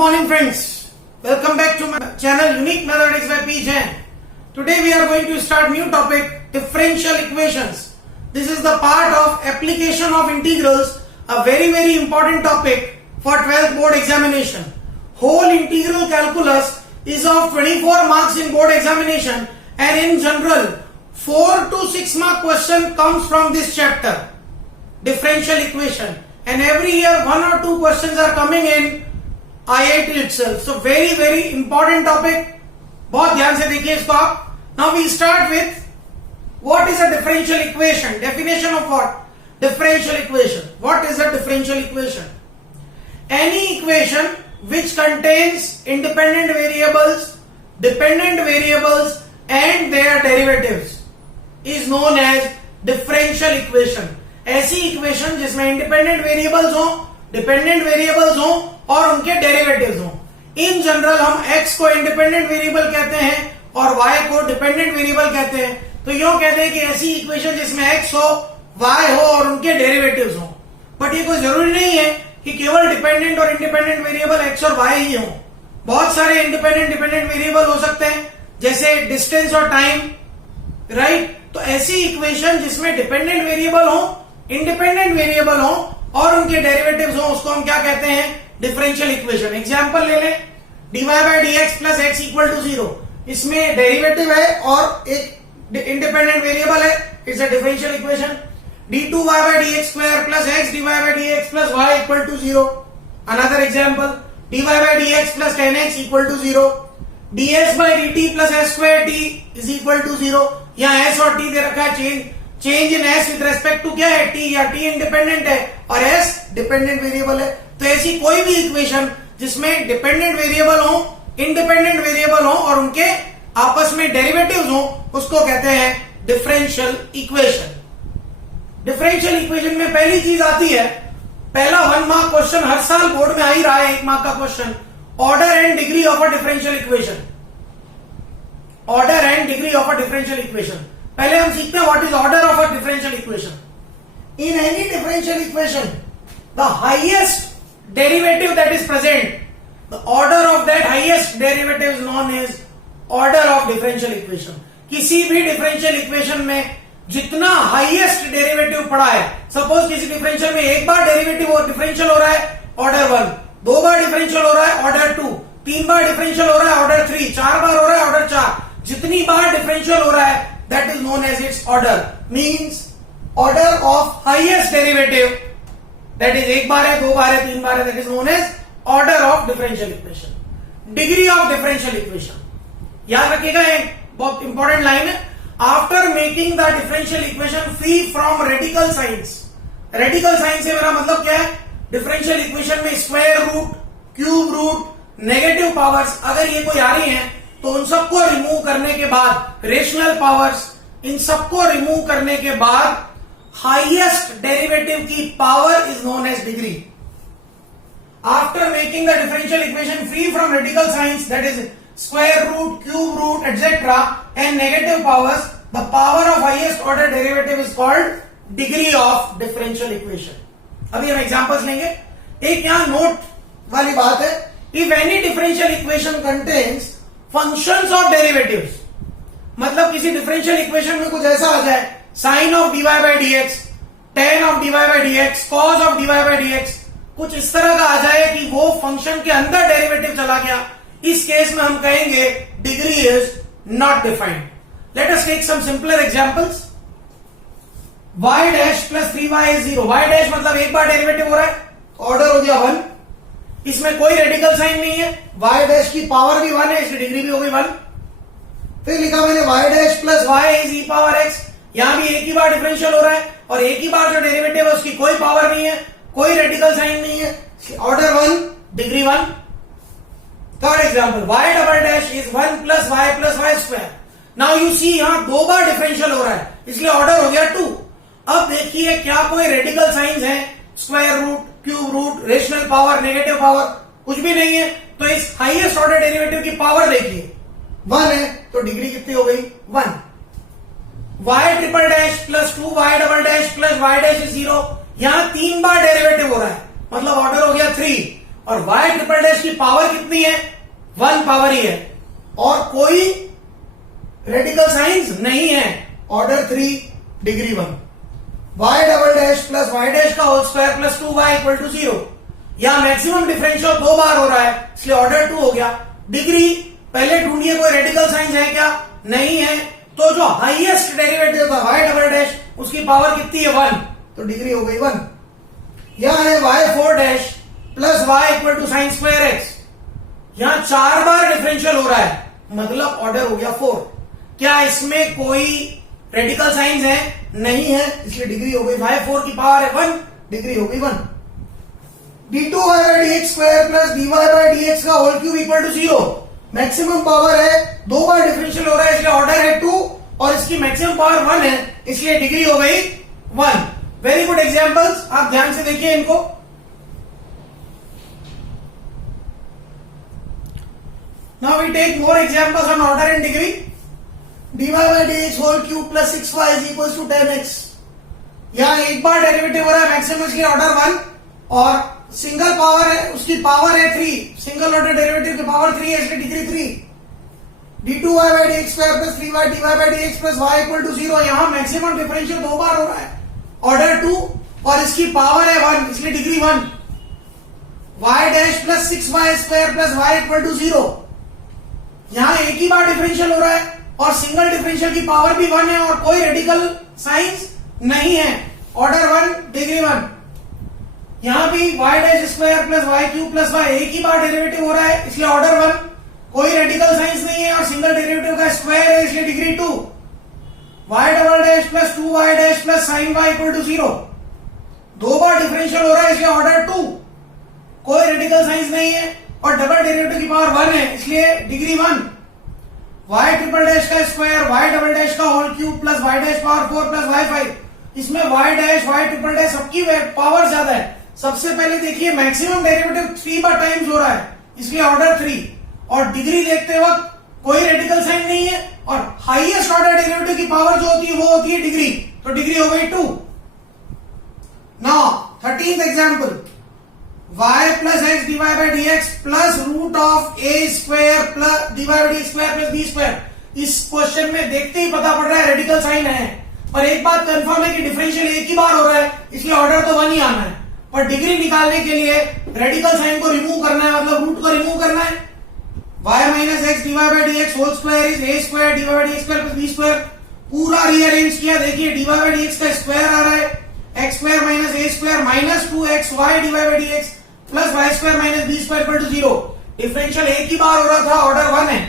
morning friends, welcome back to my channel Unique Mathematics by P. Jain. Today we are going to start new topic, differential equations. This is the part of application of integrals, a very important topic for 12th board examination. Whole integral calculus is of 24 marks in board examination, and in general 4 to 6 mark question comes from this chapter, differential equation, and every year 1 or 2 questions are coming in IIT itself. So very important topic. बहुत ध्यान से देखिए इसको आप. Now we start with what is a differential equation. Definition of what? Differential equation. What is a differential equation? Any equation which contains independent variables, dependent variables and their derivatives is known as differential equation. ऐसी equation जिसमें independent variables हो, dependent variables हो और उनके derivatives हो. In general हम x को independent variable कहते हैं और y को डिपेंडेंट वेरिएबल कहते हैं. तो यूं कहते हैं कि ऐसी इक्वेशन जिसमें x हो, y हो और उनके डेरिवेटिव्स हो. बट ये कोई जरूरी नहीं है कि केवल डिपेंडेंट और इंडिपेंडेंट वेरिएबल x और y ही हो. बहुत सारे इंडिपेंडेंट डिपेंडेंट वेरिएबल हो सकते हैं, जैसे डिस्टेंस और टाइम, राइट. तो ऐसी इक्वेशन जिसमें डिपेंडेंट वेरिएबल हो, इंडिपेंडेंट वेरिएबल हो और उनके डेरिवेटिव्स हो, उसको हम क्या कहते हैं? Differential equation. एग्जांपल ले लें, dy by dx plus x equal to 0. इसमें डेरिवेटिव है और एक इंडिपेंडेंट वेरिएबल है. It's a differential equation. d2y by dx square plus x dy by dx plus y equal to 0. Another example, dy by dx plus 10x equal to 0. ds by dt plus s square t is equal to 0. यहाँ s और t दे रखा है. Change in s with respect to क्या है? t, या t independent है और s डिपेंडेंट वेरिएबल है. तो ऐसी कोई भी इक्वेशन जिसमें डिपेंडेंट वेरिएबल हो, इंडिपेंडेंट वेरिएबल हो और उनके आपस में डेरिवेटिव्स हो, उसको कहते हैं डिफरेंशियल इक्वेशन. डिफरेंशियल इक्वेशन में पहली चीज आती है, पहला 1 मार्क क्वेश्चन हर साल बोर्ड में आ ही रहा है, 1 मार्क का question, order and degree of a differential equation. Order and degree of a differential equation. पहले हम सीखते हैं what is order of a differential equation. In any differential equation the highest derivative that is present, the order of that highest derivative is known as order of differential equation. किसी भी differential equation में जितना highest derivative पड़ा है, suppose किसी differential में एक बार derivative और डिफरेंशियल हो रहा है, ऑर्डर 1, 2 बार डिफरेंशियल हो रहा है, ऑर्डर 2, 3 बार डिफरेंशियल हो रहा है, ऑर्डर 3, 4 बार हो रहा है, ऑर्डर 4. जितनी बार डिफरेंशियल हो रहा है, that is known as its order. Means order of highest derivative, that is एक बार है, 2 बार है, 3 बार है, that is known as order of differential equation. Degree of differential equation. याद रखिएगा, एक बहुत इंपॉर्टेंट लाइन है. After making the differential equation free from radical signs. Radical sign से मेरा मतलब क्या है? differential equation में square root, cube root, negative powers अगर ये कोई आ रही है तो उन सबको रिमूव करने के बाद, रेशनल पावर्स, इन सबको रिमूव करने के बाद हाईएस्ट डेरिवेटिव की power is known as degree. After making the differential equation free from radical signs, that is square root, cube root etcetera and negative powers, the power of highest order derivative is called degree of differential equation. अभी हम examples लेंगे. एक यहां note वाली बात है, if any differential equation contains functions of derivatives, मतलब किसी डिफरेंशियल इक्वेशन में कुछ ऐसा आ जाए, sine of dy by dx, tan of dy by dx, cos of dy by dx, कुछ इस तरह का आ जाए कि वो फंक्शन के अंदर डेरिवेटिव चला गया, इस केस में हम कहेंगे degree is not defined. Let us take some simpler examples. y dash plus 3y is 0. y dash मतलब एक बार डेरिवेटिव हो रहा है, ऑर्डर हो गया 1. इसमें कोई रेडिकल साइन नहीं है, y डैश की पावर भी 1 है, इसकी डिग्री भी हो गई 1. फिर लिखा मैंने y dash plus y is e power x. यहां भी एक ही बार डिफरेंशियल हो रहा है और एक ही बार जो डेरिवेटिव है उसकी कोई पावर नहीं है, कोई रेडिकल साइन नहीं है, order 1, degree 1. Third example, y double dash is 1 plus y square. Now you see यहां 2 बार डिफरेंशियल हो रहा है, इसलिए ऑर्डर हो गया 2. अब देखिए क्या कोई रेडिकल साइंस है, square root, cube root, rational power, negative power, कुछ भी नहीं है. तो इस हाईएस्ट ऑर्डर डेरिवेटिव की पावर देखिए 1 है, तो डिग्री कितनी हो गई? 1. y triple dash plus 2y double dash plus y dash is 0. यहां 3 बार डेरिवेटिव हो रहा है, मतलब ऑर्डर हो गया 3. और y ट्रिपल डैश की पावर कितनी है, 1 पावर ही है, और कोई रेडिकल साइंस नहीं है, order 3 degree 1। y double dash plus y dash का whole square plus 2y equal to 0। यहां मैक्सिमम डिफरेंशियल 2 बार हो रहा है, इसलिए ऑर्डर 2 हो गया। डिग्री पहले ढूंढिए कोई रेडिकल साइंस है क्या, नहीं है, तो जो हाईएस्ट डेरिवेटिव था y डबल डैश उसकी पावर कितनी है, 1, तो डिग्री हो गई 1। यहां है y4 dash plus y equal to sine square x। यहां 4 बार डिफरेंशियल हो रहा है, मतलब ऑर्डर हो गया 4। क्या इसमें कोई रेडिकल साइंस है, नहीं है, इसलिए डिग्री हो गई y4 की पावर है 1, डिग्री हो गई 1। d2y by D x square plus dy by D x का whole cube equal to 0। Maximum power है, 2 बार डिफरेंशियल हो रहा है, इसलिए ऑर्डर है 2, और इसकी मैक्सिमम पावर 1 है, इसलिए डिग्री हो गई 1। वेरी गुड एग्जांपल्स, आप ध्यान से देखिए इनको। Now we take more examples on order and degree. dy by dx whole cube plus 6y is equals to 10x। यहाँ एक बार डेरिवेटिव हो रहा है, मैक्सिमम इसकी ऑर्डर 1, और सिंगल पावर है, उसकी पावर है 3, सिंगल ऑर्डर डेरिवेटिव की पावर 3 है, इसलिए degree 3। d2y by dx square plus 3y dy by dx plus y equal to 0। यहाँ मैक्सिमम डिफरेंशियल 2 बार हो रहा है, ऑर्डर 2, और इसकी पावर है 1, इसलिए degree 1। y dash plus 6y square plus y equal to 0। यहां एक ही बार डिफरेंशियल हो रहा है, और सिंगल डिफरेंशियल की पावर भी 1 है, और कोई रेडिकल साइंस नहीं है, ऑर्डर 1 डिग्री 1। यहां भी y dash square plus y cube plus y एक ही बार डेरिवेटिव हो रहा है, इसलिए ऑर्डर 1, कोई रेडिकल साइंस नहीं है, और सिंगल डेरिवेटिव का स्क्वायर है, इसलिए degree 2। y double dash plus 2y dash plus sine y equal to 0। 2 बार डिफरेंशियल हो रहा है, इसलिए ऑर्डर 2, कोई रेडिकल साइंस नहीं है, और डबल डेरिवेटिव की पावर 1 है, इसलिए डिग्री 1। y ट्रिपल डैश का स्क्वायर, y डबल डैश का whole cube plus y dash power 4 plus y 5। इसमें y dash y triple dash सबकी पावर ज्यादा है। सबसे पहले देखिए मैक्सिमम डेरिवेटिव 3 बार टाइम्स हो रहा है, इसलिए ऑर्डर 3, और डिग्री देखते वक्त कोई रेडिकल साइन नहीं है, और हाईएस्ट ऑर्डर डेरिवेटिव की पावर जो होती है वो होती है डिग्री, तो डिग्री हो गई 2। Now 13th example, y plus x dy by D x plus root of a square plus dy by d square plus b square. इस क्वेश्चन में देखते ही पता पड़ रहा है रेडिकल साइन है, पर एक बात कंफर्म है कि डिफरेंशियल एक ही बार हो रहा है, इसलिए ऑर्डर तो 1 ही आना है, पर डिग्री निकालने के लिए रेडिकल साइन को रिमूव करना है, मतलब रूट को रिमूव करना है। y minus x dy by D x whole square is a square dy by D x square plus b square. पूरा रीअरेंज किया, देखिए dy बाई डी एक्स का स्क्वायर आ रहा है, x square minus a square minus 2xy dy by D x plus y square minus b square equal to 0। Differential एक ही बार हो रहा था, ऑर्डर 1 है,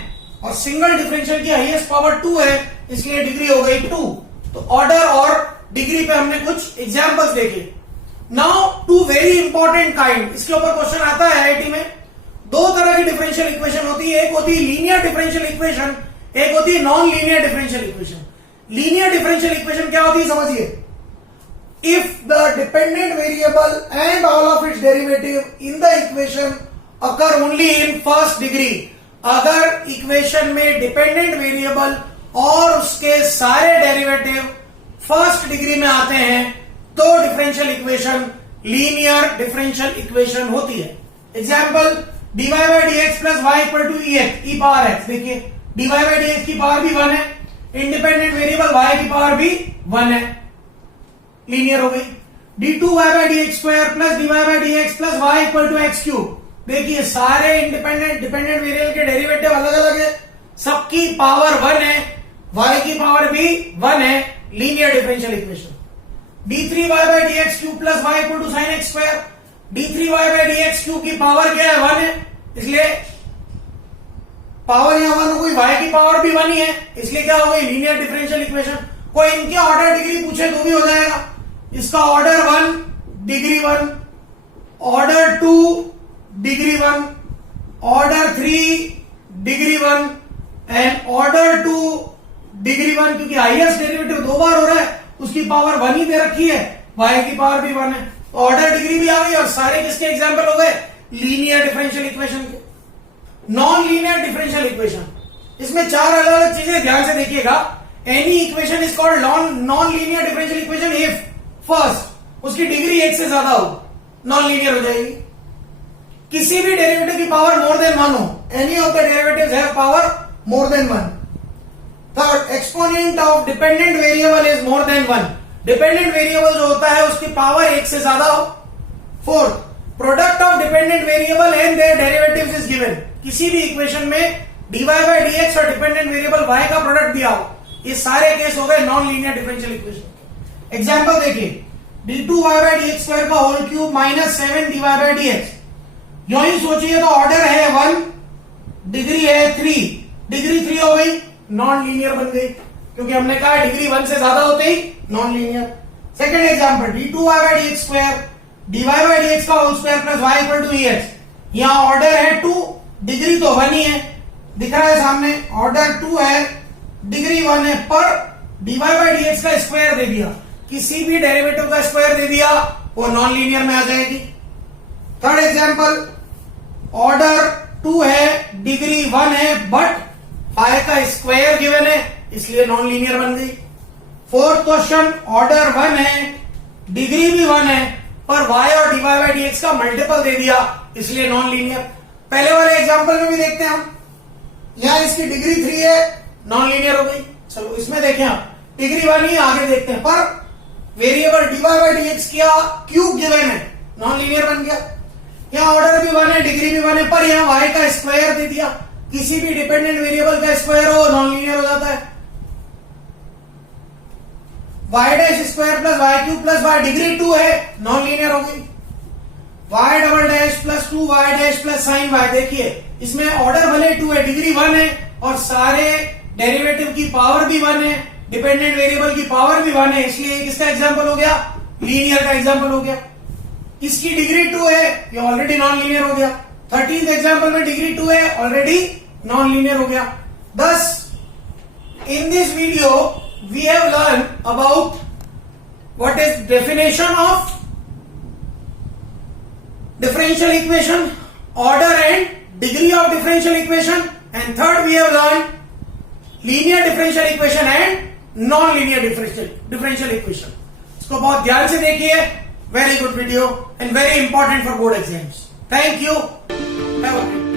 और सिंगल डिफरेंशियल की हाईएस्ट पावर 2 है, इसलिए डिग्री हो गई 2। तो ऑर्डर और डिग्री पे हमने कुछ एग्जांपल्स देखे। Now two very important kind, इसके ऊपर क्वेश्चन आता है आईआईटी में। 2 तरह की डिफरेंशियल इक्वेशन होती है, एक होती है लीनियर डिफरेंशियल इक्वेशन, एक होती है non linear differential equation. Linear differential equation क्या होती है समझिए। If the dependent variable and all of its derivative in the equation occur only in first degree, अगर इक्वेशन में डिपेंडेंट वेरिएबल और उसके सारे डेरिवेटिव फर्स्ट डिग्री में आते हैं, तो differential equation linear differential equation होती है। Example, dy by D x plus y equal to e power x. देखिए dy बाई डी एक्स की पावर भी 1 है, इंडिपेंडेंट वेरिएबल y की पावर भी 1 है, लीनियर हो गई। d2y by D x square plus dy by D x plus y equal to x cube. देखिए सारे डिपेंडेंट वेरिएबल के डेरिवेटिव अलग अलग है, सबकी पावर 1 है, y की पावर भी 1 है, linear differential equation. d3y by D x cube plus y equal to sine x square. d3y by D x cube की पावर क्या है, 1 है, इसलिए पावर यहां 1 हो गई, y की पावर भी 1 ही है, इसलिए क्या हो गई लीनियर डिफरेंशियल इक्वेशन। कोई इनके ऑर्डर डिग्री पूछे तो भी हो जाएगा। इसका order 1 degree 1, order 2 degree 1, order 3 degree 1 and order 2 degree 1। क्योंकि हाईएस्ट डेरिवेटिव 2 बार हो रहा है, उसकी पावर 1 ही दे रखी है, y की पावर भी 1 है, ऑर्डर डिग्री भी आ गई, और सारे किसके एग्जाम्पल हो गए, लीनियर डिफरेंशियल इक्वेशन के। नॉन लीनियर डिफरेंशियल इक्वेशन, इसमें 4 अलग अलग चीजें ध्यान से देखिएगा। Any equation is called non linear differential equation if first उसकी डिग्री 1 से ज्यादा हो, नॉन लीनियर हो जाएगी। किसी भी डेरिवेटिव की पावर मोर देन 1 हो, any of the derivatives have power more than 1. Third, exponent of dependent variable is more than 1. Dependent variable जो होता है उसकी पावर 1 से ज्यादा हो. Fourth, product of dependent variable and their derivatives is given. किसी भी इक्वेशन में dy by dx और डिपेंडेंट वेरिएबल y का प्रोडक्ट दिया हो, ये सारे केस हो गए non linear differential equation. Example देखिए, d2y by dx स्क्वायर का whole cube minus 7 dy by dx. यो ही सोचिए तो ऑर्डर है 1, डिग्री है 3, डिग्री 3 हो गई, नॉन लीनियर बन गई, क्योंकि हमने कहा डिग्री 1 से ज्यादा होते ही non linear. Second example, d2y by dx square dy by dx का whole square plus y equal to ex. यहां ऑर्डर है 2, डिग्री तो 1 ही है, दिख रहा है सामने, ऑर्डर 2 है, डिग्री 1 है, पर dy by dx का स्क्वायर दे दिया, किसी भी डेरिवेटिव का स्क्वायर दे दिया, वो नॉन लीनियर में आ जाएगी. थर्ड एग्जांपल, ऑर्डर 2 है, डिग्री 1 है, बट फाई का स्क्वायर गिवन है, इसलिए नॉन लीनियर बन गई. फोर्थ क्वेश्चन, ऑर्डर 1 है, डिग्री भी 1 है, पर y और dy by dx का मल्टीपल दे दिया, इसलिए नॉन लीनियर. पहले वाले एग्जांपल में भी देखते हैं हम, यहां इसकी डिग्री 3 है, नॉन लीनियर हो गई. चलो इसमें देखें आप, डिग्री 1 ही, आगे देखते हैं, पर वेरिएबल dy by dx किया क्यूब गिवन है, नॉन लीनियर बन गया. यहां ऑर्डर भी 1 है, डिग्री भी 1 है, पर यहां y का स्क्वायर दे दिया, किसी भी डिपेंडेंट वेरिएबल का स्क्वायर हो नॉन लीनियर हो जाता है. y dash square plus y cube plus y, degree 2 है, नॉन लीनियर हो गई. y double dash plus 2y dash plus sine y, देखिए इसमें ऑर्डर भले 2 है, डिग्री 1 है, और सारे डेरिवेटिव की पावर भी 1 है, डिपेंडेंट वेरिएबल की पावर भी 1 है, इसलिए किसका एग्जांपल हो गया, लीनियर का एग्जांपल हो गया. इसकी डिग्री 2 है, ये ऑलरेडी नॉन लीनियर हो गया. 13th एग्जांपल में डिग्री 2 है, ऑलरेडी नॉन लीनियर हो गया. Thus in this video we have learned about what is definition of differential equation, order and degree of differential equation, and third we have learned linear differential equation and non-linear differential equation. इसको बहुत ध्यान से देखिए. Very good video and very important for board exams. Thank you. Have a great day.